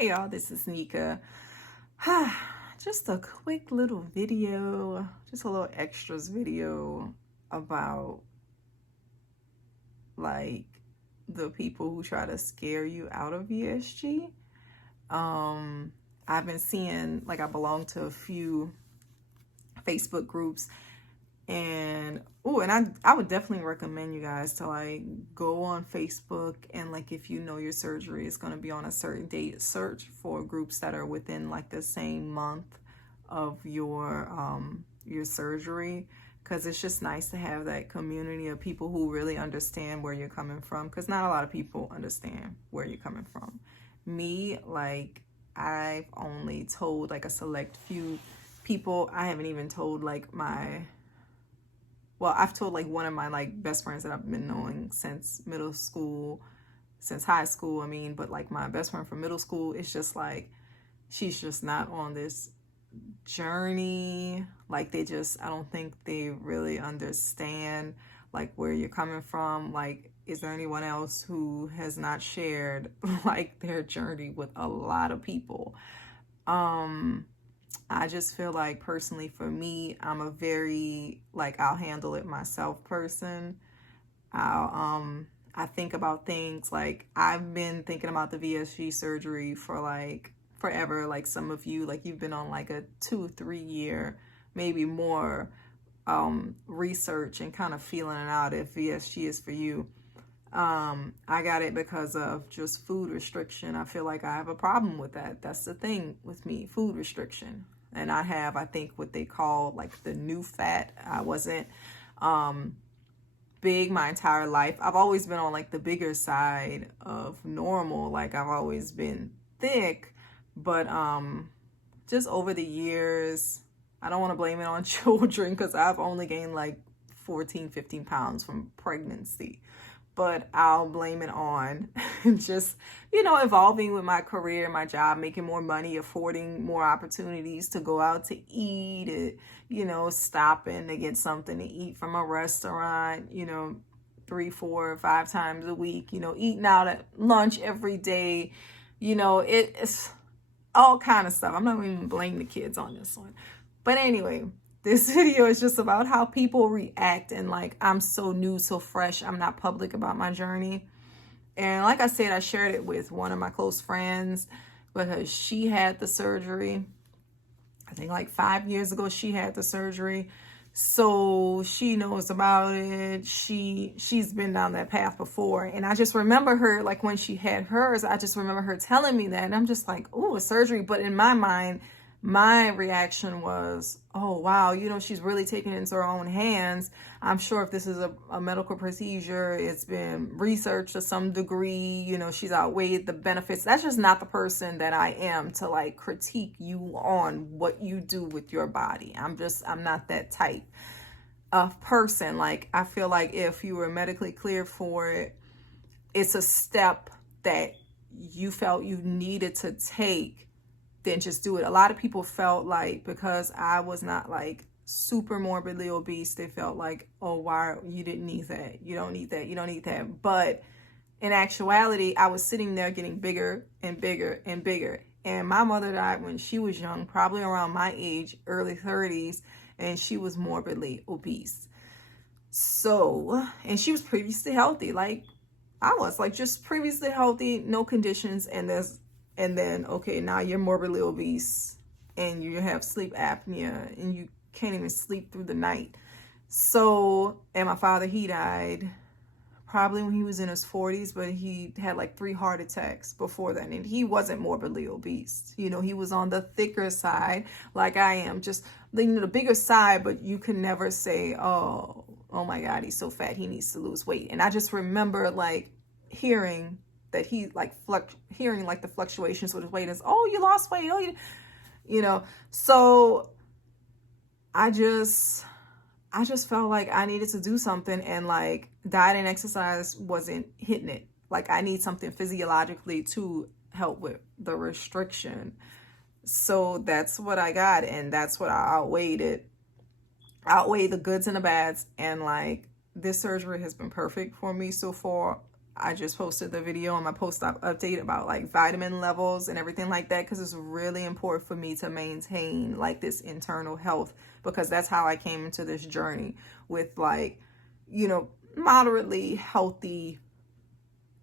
Hey y'all, this is Nika. Just a quick little video, just a little extras video about like the people who try to scare you out of VSG. I've been seeing, like, I belong to a few Facebook groups, and I would definitely recommend you guys to like go on Facebook, and like if you know your surgery is going to be on a certain date, search for groups that are within like the same month of your surgery, because it's just nice to have that community of people who really understand where you're coming from, because not a lot of people understand where you're coming from. Me, like, I've only told like a select few people. I haven't even told like I've told like one of my like best friends that I've been knowing since middle school, since high school, but like my best friend from middle school, it's just like, she's just not on this journey. Like I don't think they really understand like where you're coming from. Like, is there anyone else who has not shared like their journey with a lot of people? I just feel like personally for me, I'm a very like, I'll handle it myself person. I think about things, like I've been thinking about the VSG surgery for like forever. Like some of you, like you've been on like a 2-3 year, maybe more, research and kind of feeling it out if VSG is for you. I got it because of just food restriction. I feel like I have a problem with that. That's the thing with me, food restriction. And I think what they call like the new fat. I wasn't big my entire life. I've always been on like the bigger side of normal. Like I've always been thick, but just over the years, I don't want to blame it on children, because I've only gained like 14-15 pounds from pregnancy. But I'll blame it on just, evolving with my career, my job, making more money, affording more opportunities to go out to eat, stopping to get something to eat from a restaurant, 3, 4, 5 times a week, eating out at lunch every day, it's all kind of stuff. I'm not even blaming the kids on this one. But anyway, this video is just about how people react, and like, I'm so new, so fresh, I'm not public about my journey. And like I said, I shared it with one of my close friends because she had the surgery. I think like 5 years ago she had the surgery. So she knows about it. She's been down that path before. And I just remember her, like when she had hers, I just remember her telling me that. And I'm just like, oh, a surgery. But in my mind, my reaction was, oh, wow, she's really taking it into her own hands. I'm sure if this is a medical procedure, it's been researched to some degree, she's outweighed the benefits. That's just not the person that I am to like critique you on what you do with your body. I'm not that type of person. Like, I feel like if you were medically cleared for it, it's a step that you felt you needed to take, then just do it. A lot of people felt like, because I was not like super morbidly obese, they felt like, oh, why, you didn't need that. You don't need that. You don't need that. But in actuality, I was sitting there getting bigger and bigger and bigger. And my mother died when she was young, probably around my age, early 30s, and she was morbidly obese. So, and she was previously healthy. Like I was, like, just previously healthy, no conditions, and then, okay, now you're morbidly obese and you have sleep apnea and you can't even sleep through the night. So, and my father, he died probably when he was in his 40s, but he had like 3 heart attacks before that. And he wasn't morbidly obese. He was on the thicker side, like I am, just the bigger side, but you can never say, oh my God, he's so fat, he needs to lose weight. And I just remember like hearing that he like hearing like the fluctuations with his weight is, oh, you lost weight, oh, so I just felt like I needed to do something, and like diet and exercise wasn't hitting it. Like I need something physiologically to help with the restriction. So that's what I got, and that's what I outweighed the goods and the bads. And like, this surgery has been perfect for me so far. I just posted the video on my post-op update about like vitamin levels and everything like that, because it's really important for me to maintain like this internal health, because that's how I came into this journey with like, you know, moderately healthy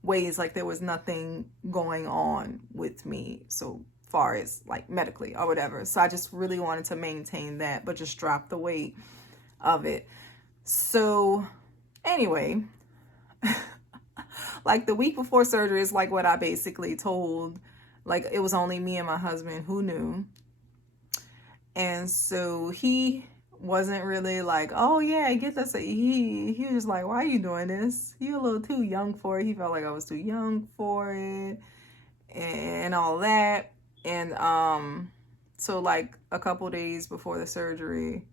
ways. Like there was nothing going on with me so far as like medically or whatever. So I just really wanted to maintain that, but just drop the weight of it. So anyway, like the week before surgery is like what I basically told, like it was only me and my husband who knew. And so he wasn't really like, oh yeah, get this. He was just like, why are you doing this? You're a little too young for it. He felt like I was too young for it and all that. And so like a couple days before the surgery,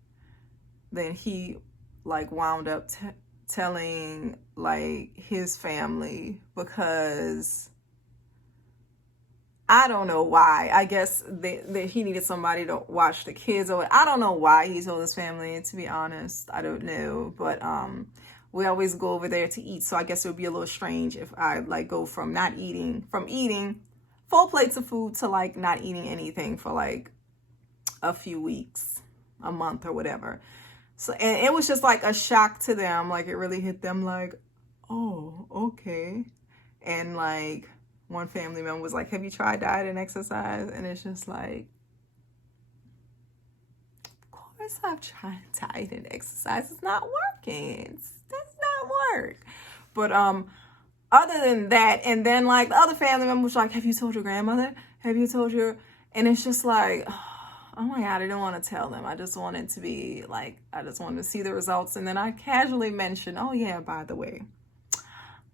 then he like wound up telling like his family, because I don't know why. I guess that he needed somebody to watch the kids, or I don't know why he told his family, to be honest. I don't know. But we always go over there to eat, so I guess it would be a little strange if I like go from eating full plates of food to like not eating anything for like a few weeks, a month or whatever. So, and it was just like a shock to them. Like it really hit them like, oh, okay. And like one family member was like, have you tried diet and exercise? And it's just like, of course I've tried diet and exercise. It's not working. It does not work. But other than that, and then like the other family member was like, have you told your grandmother? Have you told your, and it's just like, oh my God, I didn't want to tell them. I just wanted to be like, I just wanted to see the results. And then I casually mentioned, oh yeah, by the way,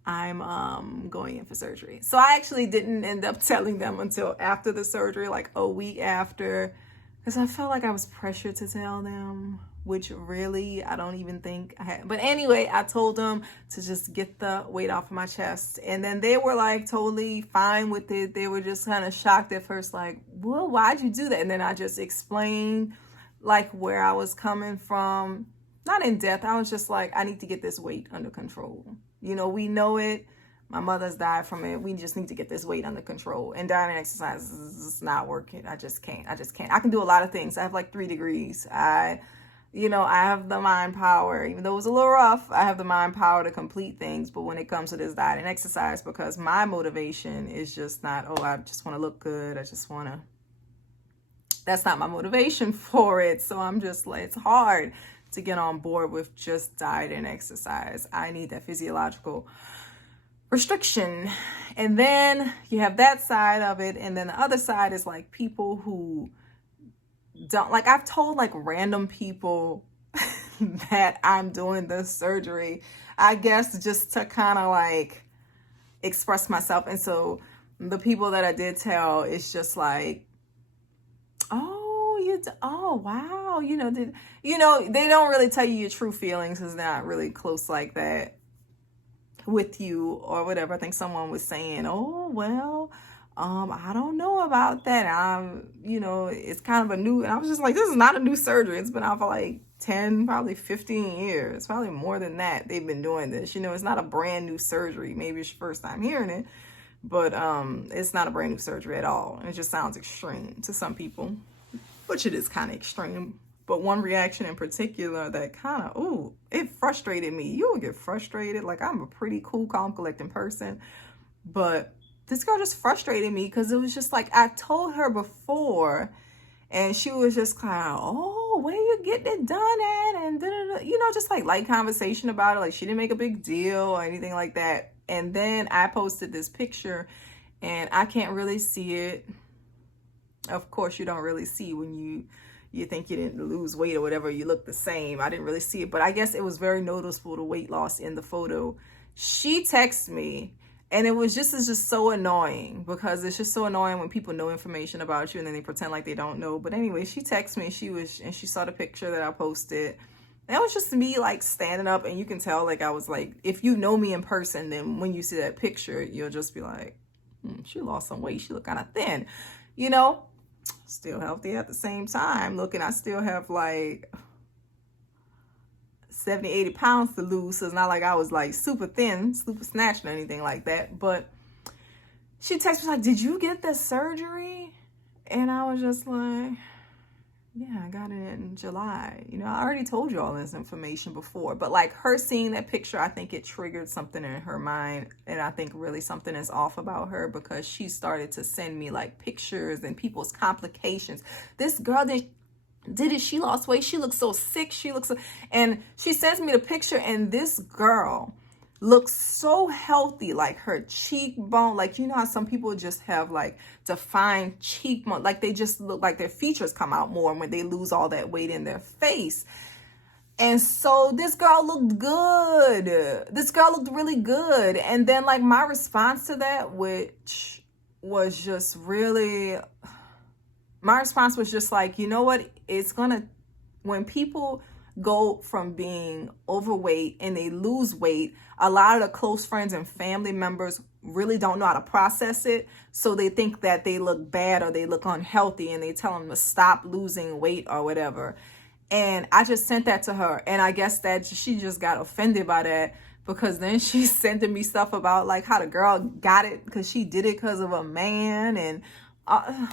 I'm going in for surgery. So I actually didn't end up telling them until after the surgery, like a week after, because I felt like I was pressured to tell them, which really I don't even think I had. But anyway, I told them to just get the weight off of my chest. And then they were like totally fine with it. They were just kind of shocked at first, like, well, why'd you do that? And then I just explained like where I was coming from. Not in depth. I was just like, I need to get this weight under control. You know, we know it. My mother's died from it. We just need to get this weight under control. And diet and exercise is not working. I just can't. I can do a lot of things. I have like 3 degrees. I have the mind power. Even though it was a little rough, I have the mind power to complete things. But when it comes to this diet and exercise, because my motivation is just not, oh, I just want to look good. That's not my motivation for it. So I'm just like, it's hard to get on board with just diet and exercise. I need that physiological restriction. And then you have that side of it. And then the other side is like people who don't, like I've told like random people that I'm doing this surgery, I guess just to kind of like express myself. And so the people that I did tell, it's just like, oh wow, they don't really tell you your true feelings because they're not really close like that with you or whatever. I think someone was saying, oh well, I don't know about that. It's kind of a new, and I was just like, this is not a new surgery. It's been out for like 10, probably 15 years, probably more than that. They've been doing this. It's not a brand new surgery. Maybe it's your first time hearing it, but it's not a brand new surgery at all. It just sounds extreme to some people, which it is kind of extreme. But one reaction in particular that kind of, it frustrated me. You will get frustrated. Like I'm a pretty cool, calm, collected person, but this girl just frustrated me because it was just like, I told her before and she was just kind of, oh, where you getting it done at? And just like light conversation about it. Like she didn't make a big deal or anything like that. And then I posted this picture and I can't really see it. Of course, you don't really see when you think you didn't lose weight or whatever, you look the same. I didn't really see it, but I guess it was very noticeable, the weight loss in the photo. She texted me. And it's just so annoying because it's just so annoying when people know information about you and then they pretend like they don't know. But anyway, she texted me and she saw the picture that I posted. And it was just me like standing up, and you can tell like I was like, if you know me in person, then when you see that picture, you'll just be like, she lost some weight. She look kind of thin, still healthy at the same time. I still have like 70, 80 pounds to lose. So it's not like I was like super thin, super snatched or anything like that. But she texted me like, did you get the surgery? And I was just like, yeah, I got it in July. You know, I already told you all this information before, but like her seeing that picture, I think it triggered something in her mind. And I think really something is off about her, because she started to send me like pictures and people's complications. This girl did it. She lost weight. She looks so sick. She looks so, and she sends me the picture, and this girl looks so healthy, like her cheekbone, like, you know how some people just have like defined cheekbone, like they just look like their features come out more when they lose all that weight in their face. And so this girl looked good. This girl looked really good. And then like my response to that, which was just really, my response was just like, you know what, it's gonna, when people go from being overweight and they lose weight, a lot of the close friends and family members really don't know how to process it. So they think that they look bad or they look unhealthy, and they tell them to stop losing weight or whatever. And I just sent that to her. And I guess that she just got offended by that, because then she's sending me stuff about like how the girl got it because she did it because of a man. And I'm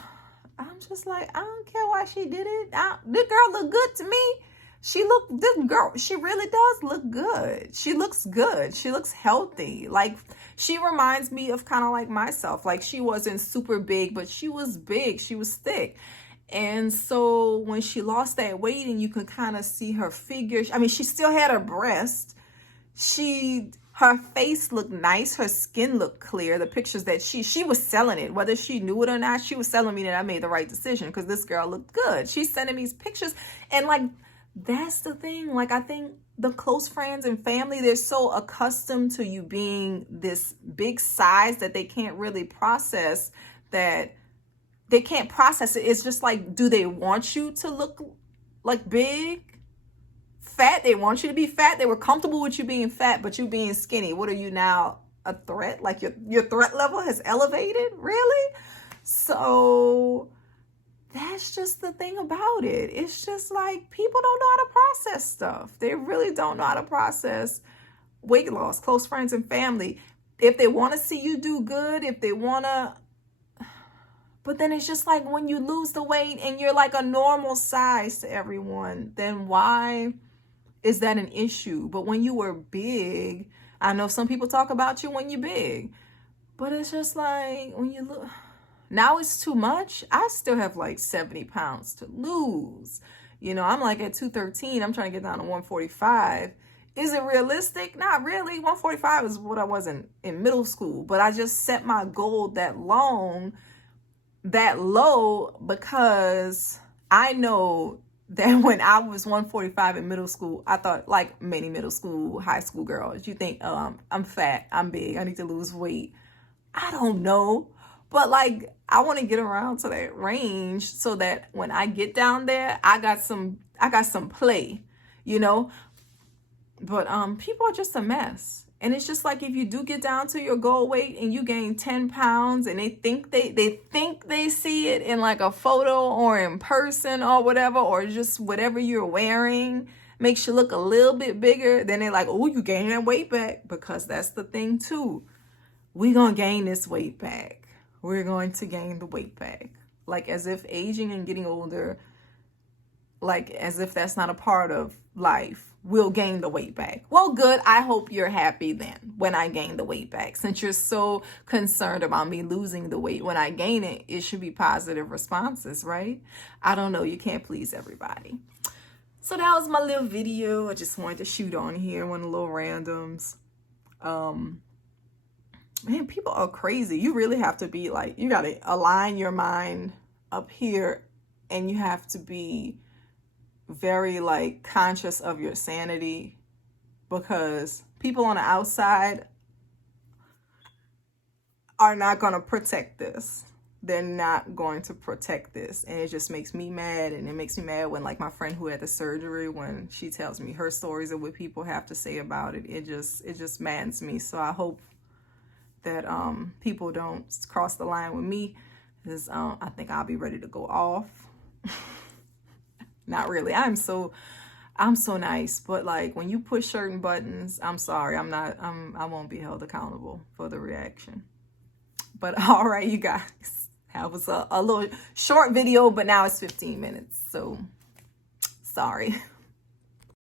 just like, I don't care why she did it. This girl look good to me. This girl, she really does look good. She looks good. She looks healthy. Like, she reminds me of kind of like myself. Like, she wasn't super big, but she was big. She was thick. And so when she lost that weight, and you can kind of see her figure, I mean, she still had her breast. Her face looked nice. Her skin looked clear. The pictures that she was selling it, whether she knew it or not, she was selling me that I made the right decision, because this girl looked good. She's sending me these pictures, and like, that's the thing. Like, I think the close friends and family, they're so accustomed to you being this big size that they can't really process that. They can't process it. It's just like, do they want you to look like big? Fat? They want you to be fat. They were comfortable with you being fat, but you being skinny. What are you now? A threat? Like your threat level has elevated? Really? So that's just the thing about it. It's just like, people don't know how to process stuff. They really don't know how to process weight loss, close friends and family. If they want to see you do good, if they want to, but then it's just like, when you lose the weight and you're like a normal size to everyone, then why is that an issue? But when you were big, I know some people talk about you when you're big, but it's just like, when you look, now it's too much. I still have like 70 pounds to lose. You know, I'm like at 213. I'm trying to get down to 145. Is it realistic? Not really. 145 is what I was in middle school, but I just set my goal that low, because I know that when I was 145 in middle school, I thought, like many middle school, high school girls, you think, I'm fat, I'm big, I need to lose weight. I don't know. But like, I want to get around to that range so that when I get down there, I got some play, you know? But people are just a mess. And it's just like, if you do get down to your goal weight and you gain 10 pounds and they think they see it in like a photo or in person or whatever, or just whatever you're wearing makes you look a little bit bigger, then they're like, oh, you gain that weight back. Because that's the thing too. We're going to gain this weight back. We're going to gain the weight back. Like, as if aging and getting older, like as if that's not a part of life. We'll gain the weight back. Well, good. I hope you're happy then when I gain the weight back. Since you're so concerned about me losing the weight, when I gain it, it should be positive responses, right? I don't know. You can't please everybody. So that was my little video. I just wanted to shoot on here, one of the little randoms. Man, people are crazy. You really have to be like, you got to align your mind up here, and you have to be very like conscious of your sanity, because people on the outside are not going to protect this. They're not going to protect this. And it just makes me mad. And it makes me mad when like my friend who had the surgery, when she tells me her stories of what people have to say about it, it just maddens me. So I hope that people don't cross the line with me, because I think I'll be ready to go off. Not really. I'm so nice, but like when you push certain buttons, I'm sorry, I won't be held accountable for the reaction. But all right, you guys, that was a little short video, but now it's 15 minutes, so sorry.